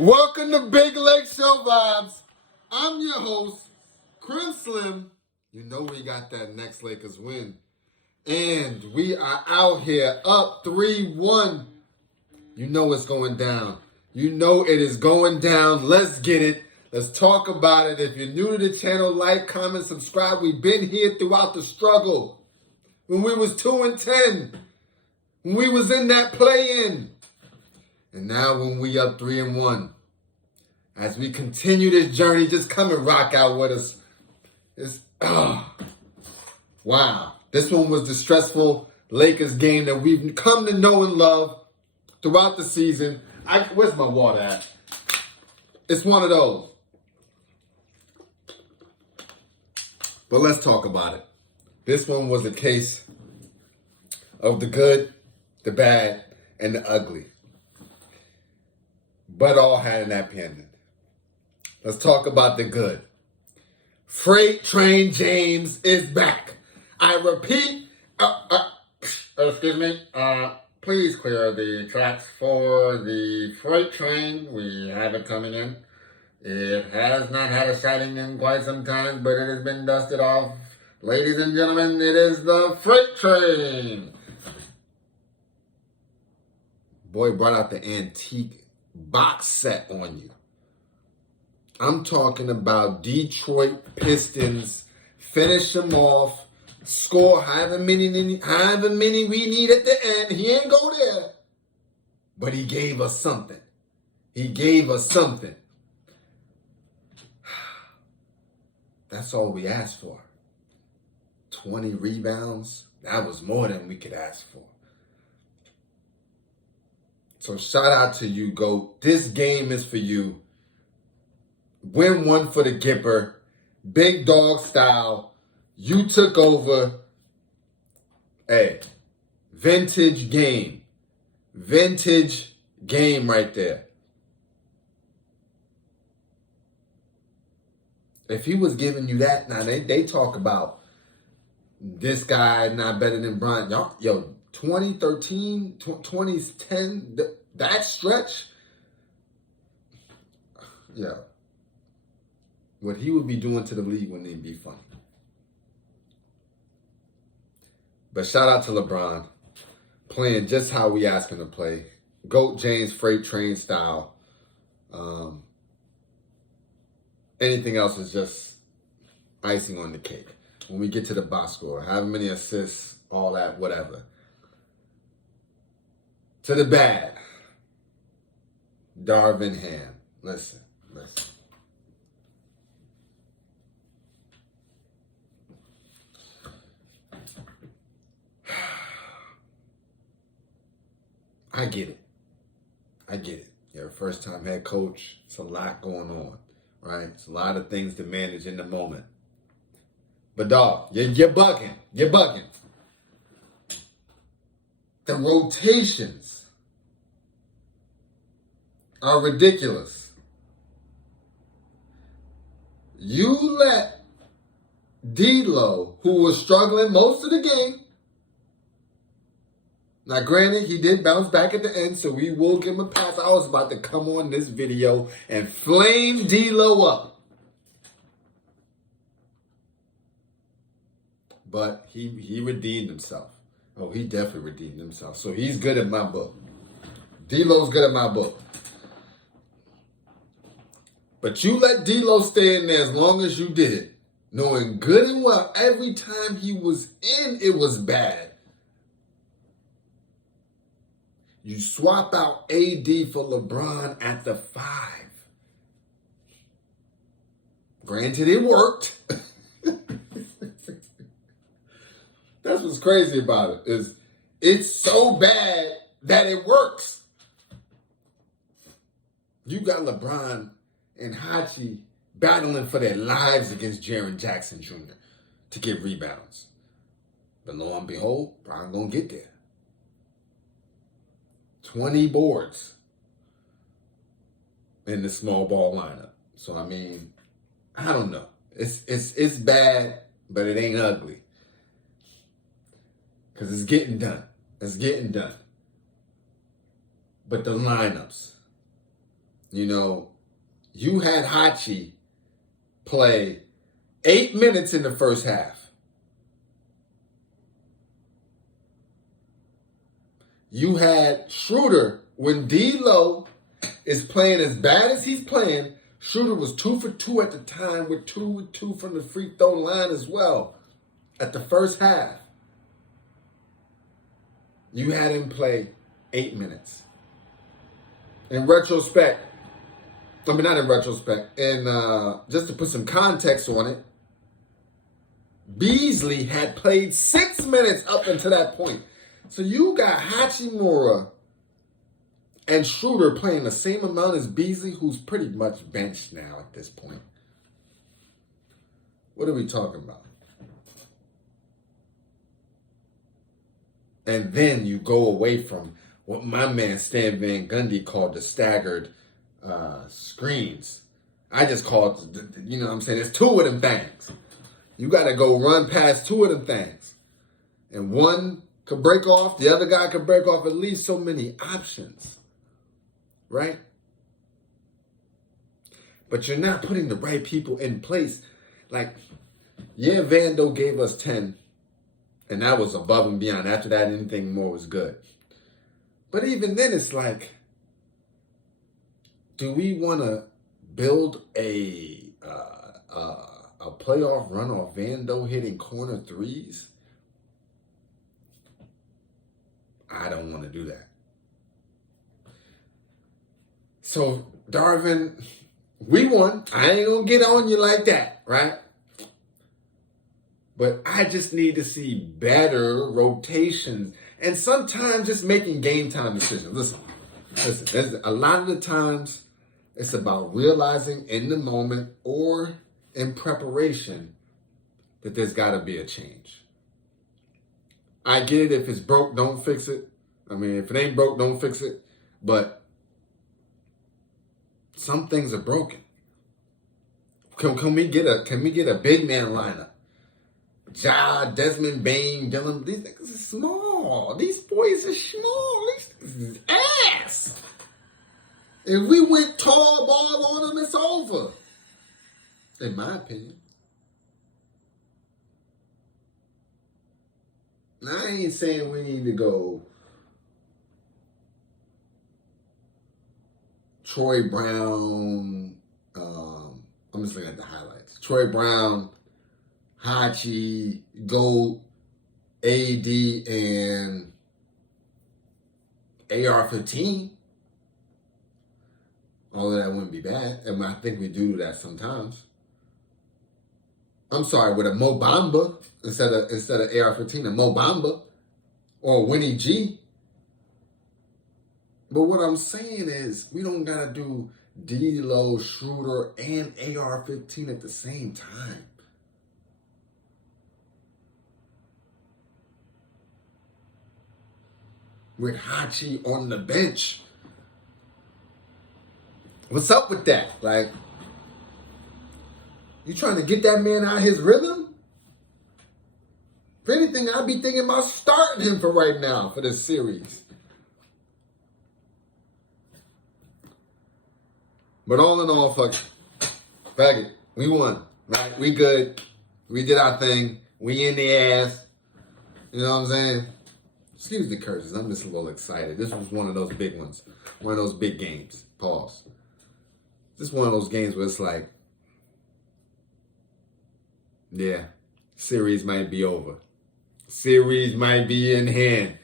Welcome to Big LakeShow Vibes. I'm your host, Chris Slim. You know we got that next Lakers win. And we are out here up 3-1. You know it's going down. You know it is going down. Let's get it. Let's talk about it. If you're new to the channel, like, comment, subscribe. We've been here throughout the struggle. When we was 2-10. When we was in that play-in. And now when we up 3-1. As we continue this journey, just come and rock out with us. Wow. This one was the stressful Lakers game that we've come to know and love throughout the season. Where's my water at? It's one of those. But let's talk about it. This one was a case of the good, the bad, and the ugly. But all had an appendant. Let's talk about the good. Freight Train James is back. I repeat, excuse me, please clear the tracks for the freight train. We have it coming in. It has not had a sighting in quite some time, but it has been dusted off. Ladies and gentlemen, it is the freight train. Boy brought out the antique box set on you. I'm talking about Detroit Pistons. Finish them off. Score however many we need at the end. He ain't go there. But he gave us something. He gave us something. That's all we asked for. 20 rebounds. That was more than we could ask for. So shout out to you, GOAT. This game is for you. Win one for the Gipper. Big dog style. You took over. Hey, vintage game. Vintage game right there. If he was giving you that, now they talk about this guy not better than Bron. Yo, 2013, 2010, that stretch, yeah. What he would be doing to the league wouldn't even be funny. But shout out to LeBron, playing just how we asked him to play. GOAT James Freight Train style. Anything else is just icing on the cake. When we get to the box score, however many assists, all that, whatever. To the bad, Darvin Ham. Listen. I get it. You're a first-time head coach. It's a lot going on, right? It's a lot of things to manage in the moment. But dog, you're bugging. You're bugging. The rotations are ridiculous. You let D'Lo, who was struggling most of the game. Now, granted, he did bounce back at the end, so we will give him a pass. I was about to come on this video and flame D'Lo up. But he redeemed himself. Oh, he definitely redeemed himself. So he's good in my book. D'Lo's good in my book. But you let D'Lo stay in there as long as you did, knowing good and well every time he was in, it was bad. You swap out AD for LeBron at the 5. Granted, it worked. That's what's crazy about it, is it's so bad that it works. You got LeBron and Hachi battling for their lives against Jaren Jackson Jr. to get rebounds. But lo and behold, Bron gonna get there. 20 boards in the small ball lineup. So I mean, I don't know. It's bad, but it ain't ugly. Because it's getting done. It's getting done. But the lineups, You know, you had Hachi play 8 minutes in the first half. You had Schroeder, when D'Lo is playing as bad as he's playing, Schroeder was 2 for 2 at the time with 2 from the free throw line as well at the first half. You had him play 8 minutes. In retrospect, I mean, not in retrospect, and just to put some context on it, Beasley had played 6 minutes up until that point. So you got Hachimura and Schroeder playing the same amount as Beasley, who's pretty much benched now at this point. What are we talking about? And then you go away from what my man Stan Van Gundy called the staggered screens. I just call it, you know what I'm saying, there's 2 of them things. You got to go run past 2 of them things. And one could break off, the other guy could break off, at least so many options. Right? But you're not putting the right people in place. Like, yeah, Vando gave us 10, and that was above and beyond. After that, anything more was good. But even then, it's like, do we want to build a playoff run off Vando hitting corner threes? I don't want to do that. So, Darvin, we won. I ain't going to get on you like that, right? But I just need to see better rotations and sometimes just making game time decisions. Listen, a lot of the times it's about realizing in the moment or in preparation that there's got to be a change. I get it. If it's broke, don't fix it. I mean, if it ain't broke, don't fix it. But some things are broken. Can we get a big man lineup? Ja, Desmond Bain, Dylan, these niggas are small. These boys are small. These niggas is ass. If we went tall ball on them, it's over. In my opinion. Now, I ain't saying we need to go Troy Brown. I'm just looking at the highlights. Troy Brown, Hachi, Goat, AD, and AR-15. All of that wouldn't be bad. And I think we do that sometimes. I'm sorry, with a Mo Bamba instead of AR-15, a Mo Bamba or Winnie G. But what I'm saying is we don't got to do D'Lo, Schroeder, and AR-15 at the same time. With Hachi on the bench. What's up with that? Like, you trying to get that man out of his rhythm? If anything, I'd be thinking about starting him for right now for this series. But all in all, fuck it. We won, right? We good. We did our thing. We in the ass. You know what I'm saying? Excuse the curses. I'm just a little excited. This was one of those big ones. One of those big games. Pause. This is one of those games where it's like, yeah, series might be over. Series might be in hand.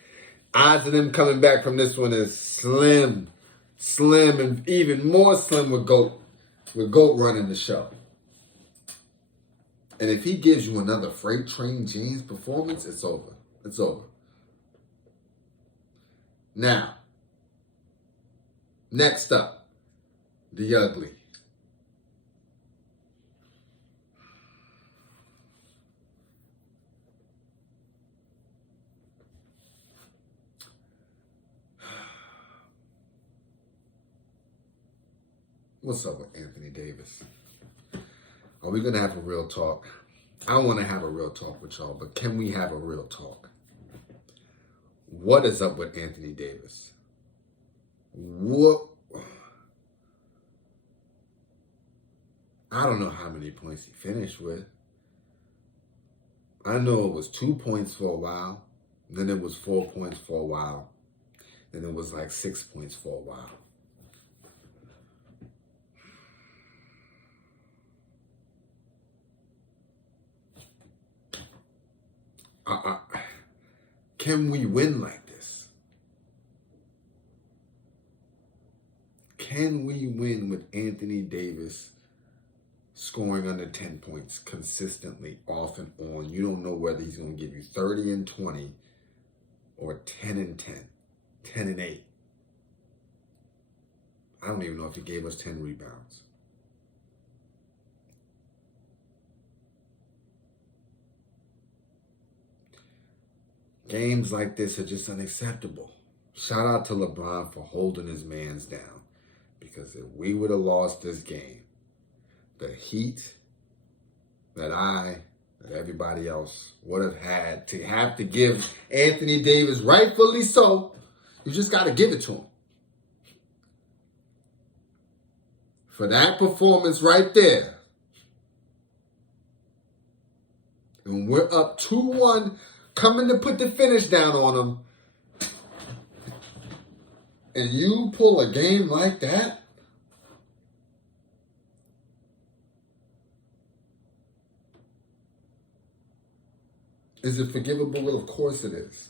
Odds of them coming back from this one is slim, and even more slim with Goat running the show. And if he gives you another Freight Train James performance, it's over. It's over. Now, next up, the ugly. What's up with Anthony Davis? Are we going to have a real talk? I want to have a real talk with y'all, but can we have a real talk? What is up with Anthony Davis? What? I don't know how many points he finished with. I know it was 2 points for a while. Then it was 4 points for a while. Then it was like 6 points for a while. Can we win like this? Can we win with Anthony Davis scoring under 10 points consistently, off and on? You don't know whether he's going to give you 30 and 20 or 10 and 10, 10 and 8. I don't even know if he gave us 10 rebounds. Games like this are just unacceptable. Shout out to LeBron for holding his mans down. Because if we would have lost this game, the heat that everybody else would have to give Anthony Davis, rightfully so, you just got to give it to him. For that performance right there. And we're up 2-1, coming to put the finish down on them. And you pull a game like that? Is it forgivable? Well, of course it is.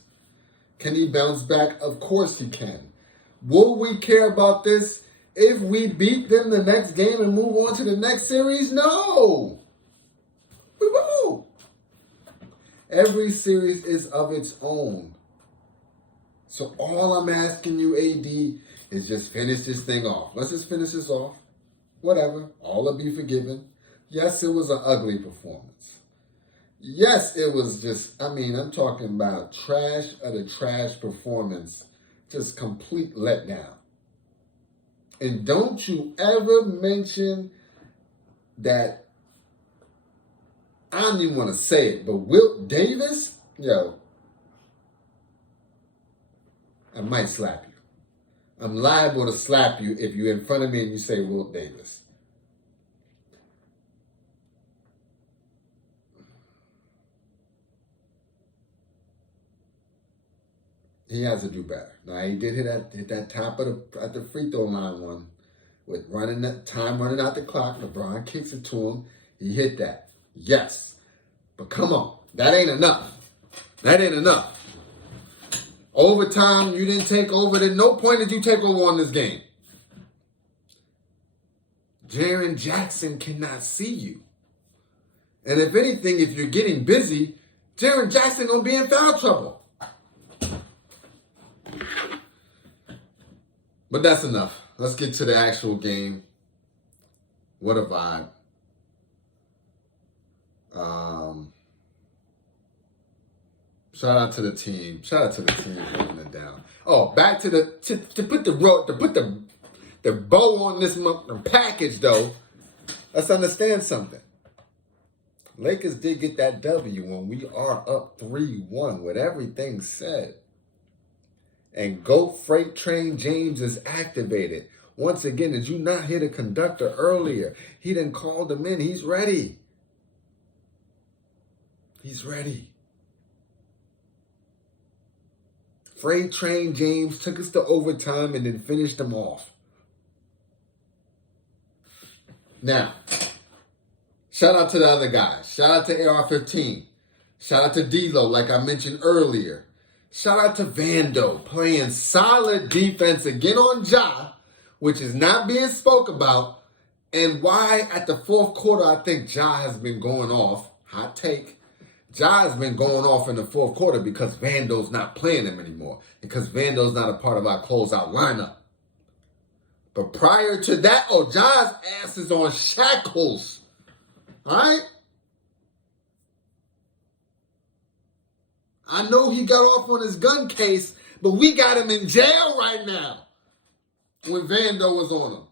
Can he bounce back? Of course he can. Will we care about this if we beat them the next game and move on to the next series? No. We won't. Every series is of its own. So all I'm asking you, AD, is just finish this thing off. Let's just finish this off. Whatever. All will be forgiven. Yes, it was an ugly performance. Yes, it was just, I'm talking about trash of the trash performance. Just complete letdown. And don't you ever mention that, I don't even want to say it, but Wilt Davis, I might slap you. I'm liable to slap you if you're in front of me and you say Wilt Davis. He has to do better. Now, he did hit that top of at the free throw line one with running out the clock. LeBron kicks it to him. He hit that. Yes. But come on. That ain't enough. That ain't enough. Overtime, you didn't take over. At no point did you take over on this game. Jaren Jackson cannot see you. And if anything, if you're getting busy, Jaren Jackson going to be in foul trouble. But that's enough. Let's get to the actual game. What a vibe. Shout out to the team. Shout out to the team holding it down. Oh, back to put the bow on this package though. Let's understand something. Lakers did get that W when we are up 3-1 with everything said. And GOAT Freight Train James is activated. Once again, did you not hear the conductor earlier? He done called him in. He's ready. He's ready. Freight Train James took us to overtime and then finished them off. Now, shout out to the other guys. Shout out to AR-15. Shout out to D-Lo, like I mentioned earlier. Shout out to Vando, playing solid defense again on Ja, which is not being spoke about. And why at the fourth quarter, I think Ja has been going off. Hot take. Ja has been going off in the fourth quarter because Vando's not playing him anymore. Because Vando's not a part of our closeout lineup. But prior to that, Ja's ass is on shackles. All right? I know he got off on his gun case, but we got him in jail right now when Vando was on him.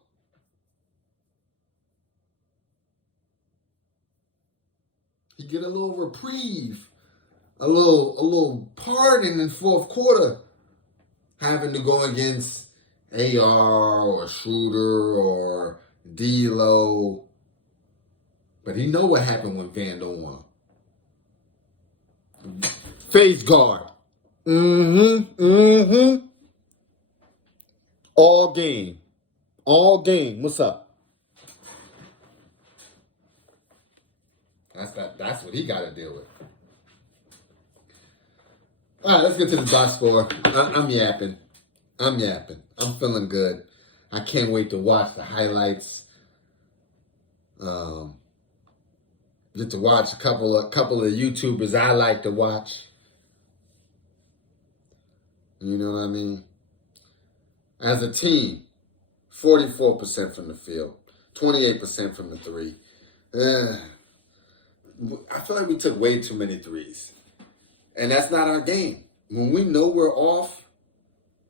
He get a little reprieve, a little pardon in fourth quarter, having to go against AR or Schroeder or D'Lo. But he know what happened when Van don't want him. Face guard. All game. All game. What's up? That's what he got to deal with. All right, let's get to the box score. I'm yapping. I'm feeling good. I can't wait to watch the highlights. Get to watch a couple of YouTubers I like to watch. You know what I mean? As a team, 44% from the field, 28% from the three. I feel like we took way too many threes. And that's not our game. When we know we're off,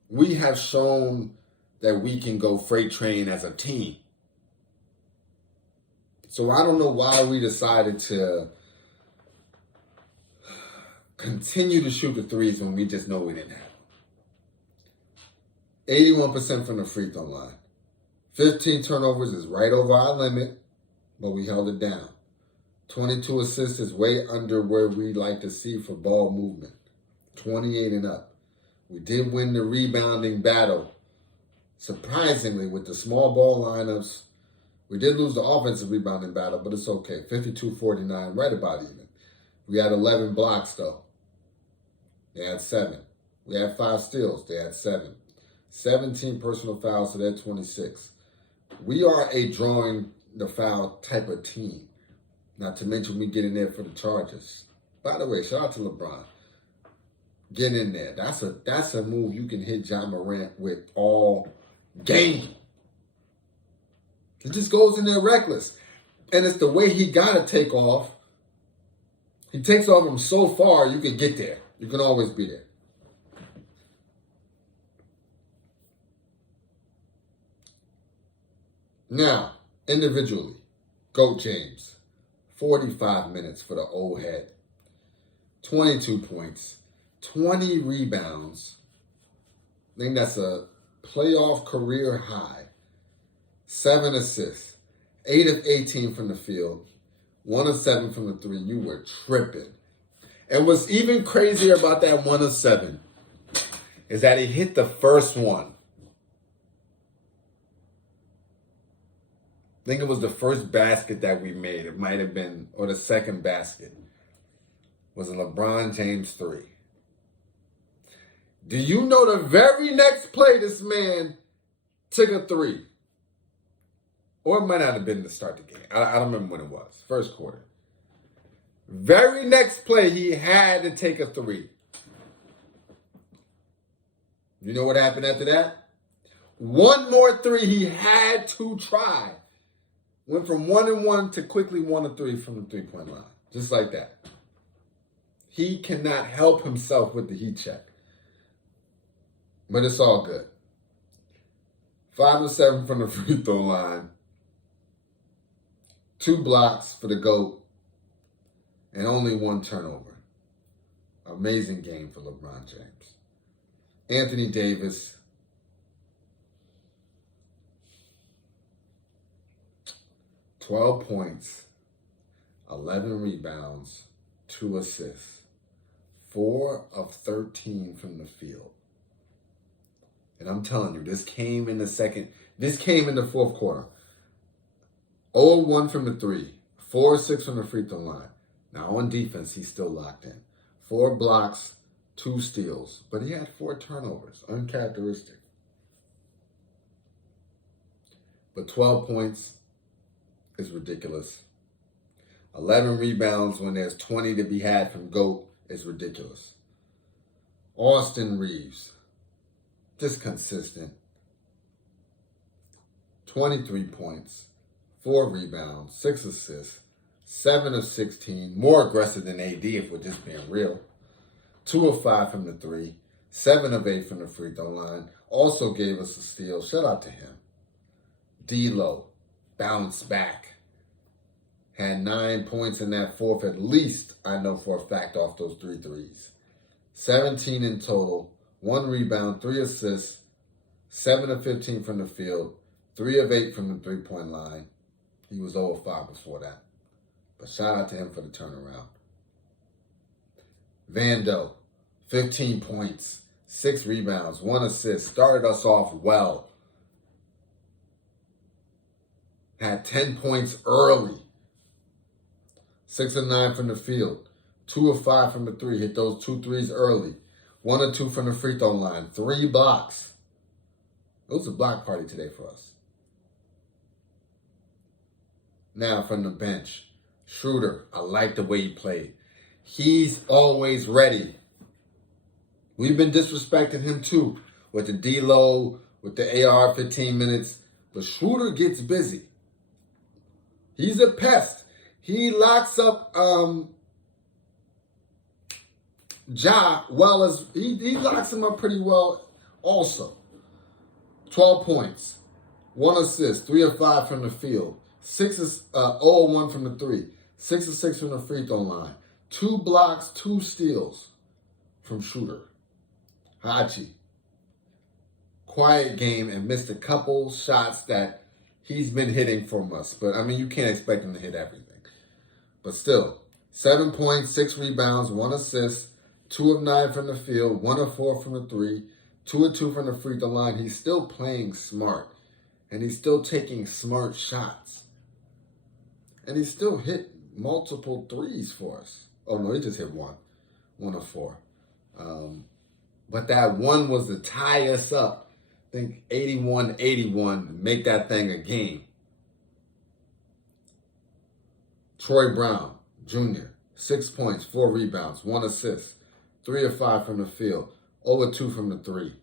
we have shown that we can go freight train as a team. So I don't know why we decided to continue to shoot the threes when we just know we didn't have them. 81% from the free throw line. 15 turnovers is right over our limit, but we held it down. 22 assists is way under where we like to see for ball movement. 28 and up. We did win the rebounding battle. Surprisingly, with the small ball lineups, we did lose the offensive rebounding battle, but it's okay. 52-49, right about even. We had 11 blocks, though. They had 7. We had 5 steals. They had 7. 17 personal fouls, so they're 26. We are a drawing the foul type of team. Not to mention we get in there for the charges. By the way, shout out to Lebron. Get in there. That's a move you can hit John Morant with all game. It just goes in there reckless. And it's the way he got to take off. He takes off from so far, you can get there. You can always be there. Now, individually, GOAT James. 45 minutes for the old head. 22 points. 20 rebounds. I think that's a playoff career high. 7 assists. 8 of 18 from the field. 1 of 7 from the 3. You were tripping. And what's even crazier about that 1 of 7 is that he hit the first one. I think it was the first basket that we made. It might have been, or the second basket, was a LeBron James 3. Do you know the very next play this man took a 3? Or it might not have been to start the game. I don't remember when it was. First quarter. Very next play, he had to take a 3. You know what happened after that? One more 3 he had to try. Went from 1-1 to quickly 1-3 from the 3-point line. Just like that. He cannot help himself with the heat check. But it's all good. 5 of 7 from the free throw line. 2 blocks for the GOAT. And only 1 turnover. Amazing game for LeBron James. Anthony Davis. 12 points, 11 rebounds, 2 assists, 4 of 13 from the field. And I'm telling you, this came in the fourth quarter. 0-1 from the 3, 4-6 from the free throw line. Now on defense, he's still locked in. 4 blocks, 2 steals, but he had 4 turnovers, uncharacteristic. But 12 points is ridiculous. 11 rebounds when there's 20 to be had from GOAT is ridiculous. Austin Reeves, just consistent. 23 points, 4 rebounds, 6 assists, 7 of 16, more aggressive than AD if we're just being real. 2 of 5 from the 3, 7 of 8 from the free throw line. Also gave us a steal. Shout out to him. D-Lo, bounce back. Had 9 points in that fourth, at least, I know for a fact, off those 3 threes. 17 in total, 1 rebound, 3 assists, 7 of 15 from the field, 3 of 8 from the 3-point line. He was 0 of 5 before that. But shout out to him for the turnaround. Vando, 15 points, 6 rebounds, 1 assist. Started us off well. Had 10 points early. 6 of 9 from the field. 2 of 5 from the 3. Hit those 2 threes early. 1 or 2 from the free throw line. 3 blocks. It was a block party today for us. Now from the bench. Schroeder, I like the way he played. He's always ready. We've been disrespecting him too with the D-Low, with the AR 15 minutes. But Schroeder gets busy. He's a pest. He locks up Ja well as he locks him up pretty well also. 12 points, 1 assist, 3 of 5 from the field, 0 of 1 from the 3, 6 of 6 from the free throw line, 2 blocks, 2 steals from Schroeder. Hachi, quiet game and missed a couple shots that he's been hitting from us. But, I mean, you can't expect him to hit everything. But still, 7 points, 6 rebounds, 1 assist, 2 of 9 from the field, 1 of 4 from the 3, 2 of 2 from the free throw line. He's still playing smart. And he's still taking smart shots. And he still hit multiple threes for us. Oh, no, he just hit 1. 1 of 4. But that one was to tie us up. I think 81-81, make that thing a game. Troy Brown, Jr., 6 points, 4 rebounds, 1 assist, 3 of 5 from the field, 0 of 2 from the 3.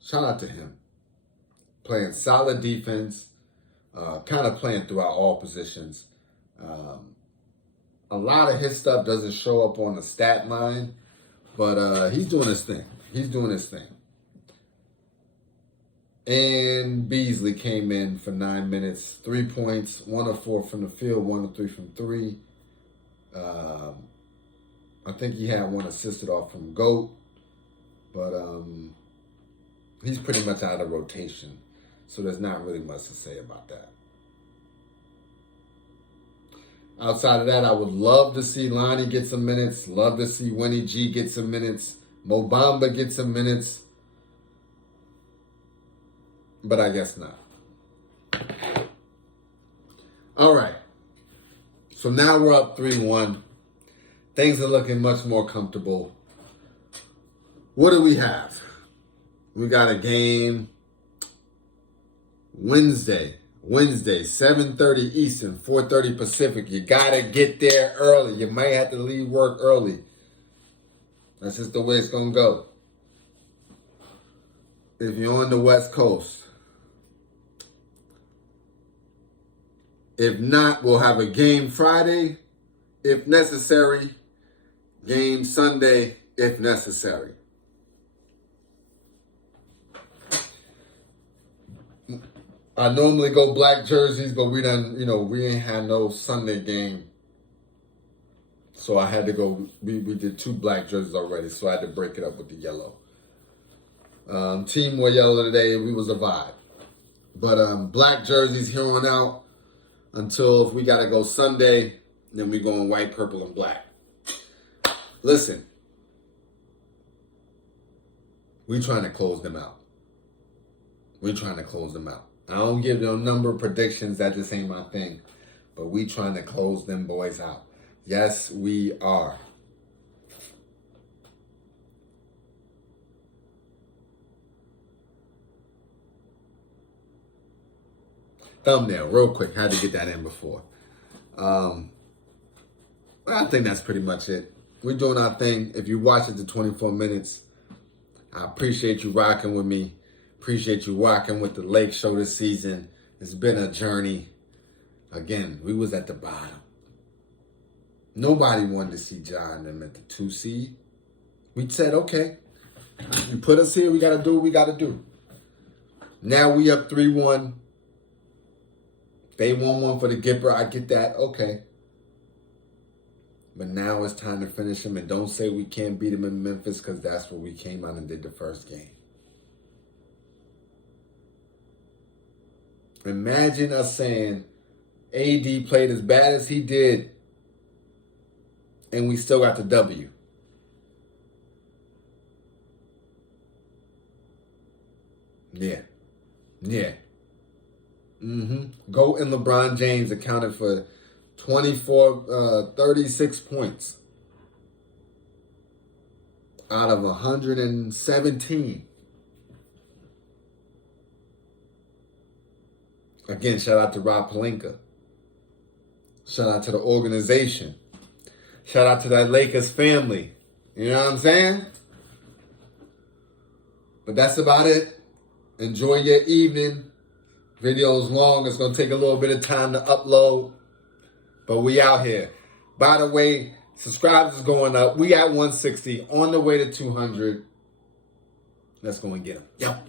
Shout out to him. Playing solid defense, kind of playing throughout all positions. A lot of his stuff doesn't show up on the stat line, but he's doing his thing. He's doing his thing. And Beasley came in for 9 minutes, 3 points, 1 of 4 from the field, 1 of 3 from 3. I think he had 1 assisted off from GOAT, but he's pretty much out of rotation, so there's not really much to say about that. Outside of that, I would love to see Lonnie get some minutes, love to see Winnie G get some minutes, Mo Bamba get some minutes, but I guess not. All right. So now we're up 3-1. Things are looking much more comfortable. What do we have? We got a game Wednesday, 7:30 Eastern, 4:30 Pacific. You got to get there early. You might have to leave work early. That's just the way it's going to go. If you're on the West Coast. If not, we'll have a game Friday, if necessary. Game Sunday, if necessary. I normally go black jerseys, but we ain't had no Sunday game. So I had to go, we did 2 black jerseys already, so I had to break it up with the yellow. Team wore yellow today, we was a vibe. But black jerseys here on out until if we got to go Sunday, then we go in white, purple, and black. Listen, we trying to close them out. We trying to close them out. I don't give no number predictions, that just ain't my thing. But we trying to close them boys out. Yes, we are. Thumbnail, real quick. Had to get that in before. I think that's pretty much it. We're doing our thing. If you watch it to 24 minutes, I appreciate you rocking with me. Appreciate you rocking with the Lake Show this season. It's been a journey. Again, we was at the bottom. Nobody wanted to see John and them at the 2 seed. We said, okay, you put us here, we got to do what we got to do. Now we up 3-1. They won 1 for the Gipper. I get that. Okay. But now it's time to finish them. And don't say we can't beat them in Memphis, because that's where we came out and did the first game. Imagine us saying AD played as bad as he did and we still got the W. Yeah. GOAT and LeBron James accounted for 36 points out of 117. Again, shout out to Rob Pelinka. Shout out to the organization. Shout out to that Lakers family. You know what I'm saying? But that's about it. Enjoy your evening. Video's long. It's going to take a little bit of time to upload. But we out here. By the way, subscribers is going up. We at 160. On the way to 200. Let's go and get them. Yep.